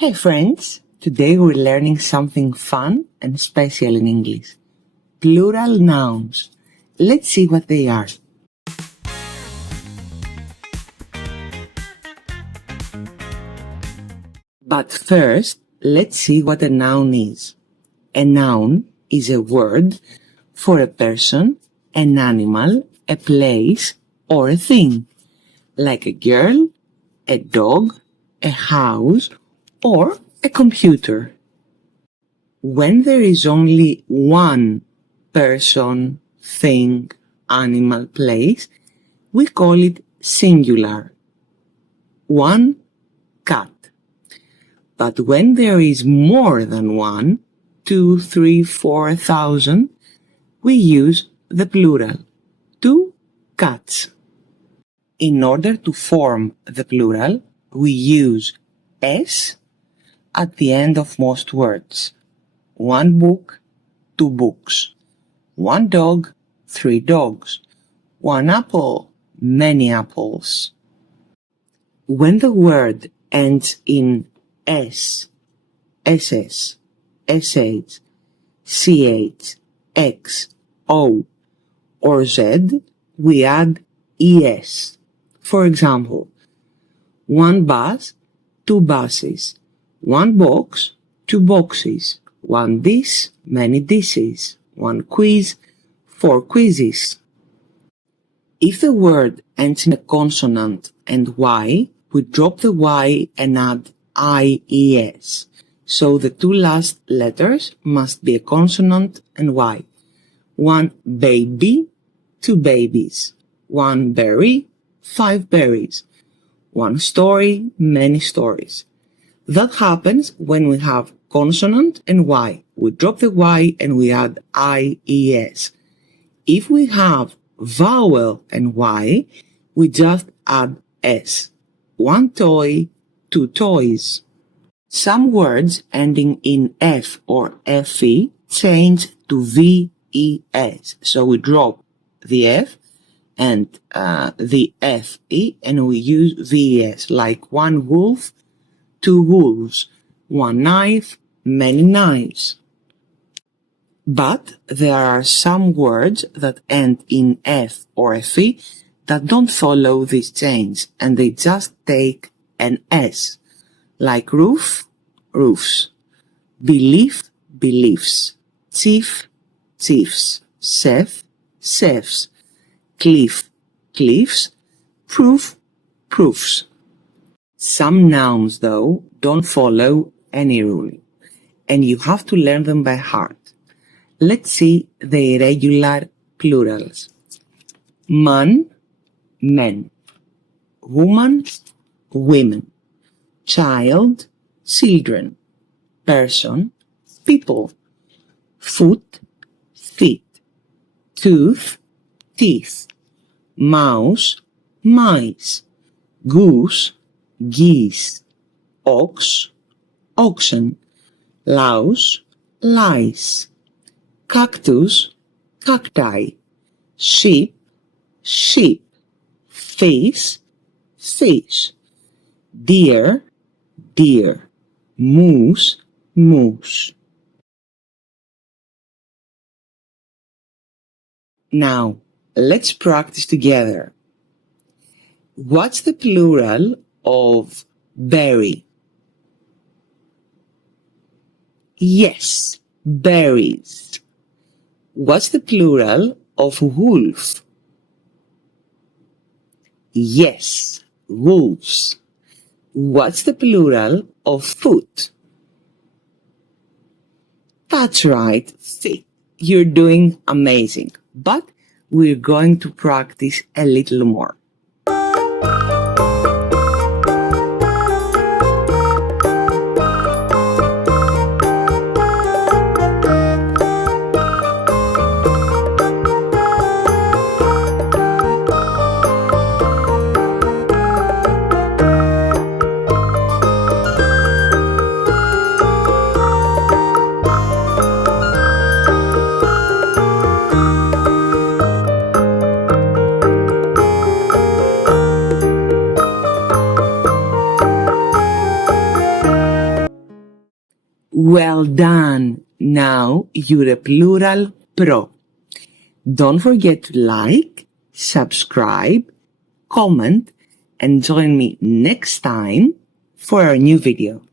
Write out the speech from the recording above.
Hey friends, today we're learning something fun and special in English. Plural nouns. Let's see what they are. But first, let's see what a noun is. A noun is a word for a person, an animal, a place, or a thing, like a girl, a dog, a house, or a computer. When there is only one person, thing, animal, place, we call it singular. One cat. But when there is more than one, 2, 3, 4, 1,000, we use the plural. 2 cats. In order to form the plural, we use s at the end of most words. 1 book, 2 books. 1 dog, 3 dogs. 1 apple, many apples. When the word ends in s, ss, sh, ch, x, o, or z, we add es. For example, 1 bus, 2 buses. 1 box, 2 boxes. 1 dish, many dishes. 1 quiz, 4 quizzes. If the word ends in a consonant and y, we drop the y and add ies. So the 2 last letters must be a consonant and y. 1 baby, 2 babies. 1 berry, 5 berries. 1 story, many stories. That happens when we have consonant and y. We drop the y and we add ies. If we have vowel and y, we just add s. 1 toy, 2 toys. Some words ending in f or fe change to ves. So we drop the f and the fe and we use ves, like 1 wolf, 2 wolves. 1 knife, many knives. But there are some words that end in f or fe that don't follow this change and they just take an s, like roof, roofs, belief, beliefs, chief, chiefs, chef, chefs, cliff, cliffs, proof, proofs. Some nouns, though, don't follow any rule, and you have to learn them by heart. Let's see the irregular plurals. Man, men. Woman, women. Child, children. Person, people. Foot, feet. Tooth, teeth. Mouse, mice. Goose, geese. Ox, oxen. Louse, lice. Cactus, cacti. Sheep, sheep. Fish, fish. Deer, deer. Moose, moose. Now, let's practice together. What's the plural of berry? Yes, berries. What's the plural of wolf? Yes, wolves. What's the plural of foot? That's right, feet. You're doing amazing, but we're going to practice a little more. Well done. Now you're a plural pro. Don't forget to like, subscribe, comment, and join me next time for a new video.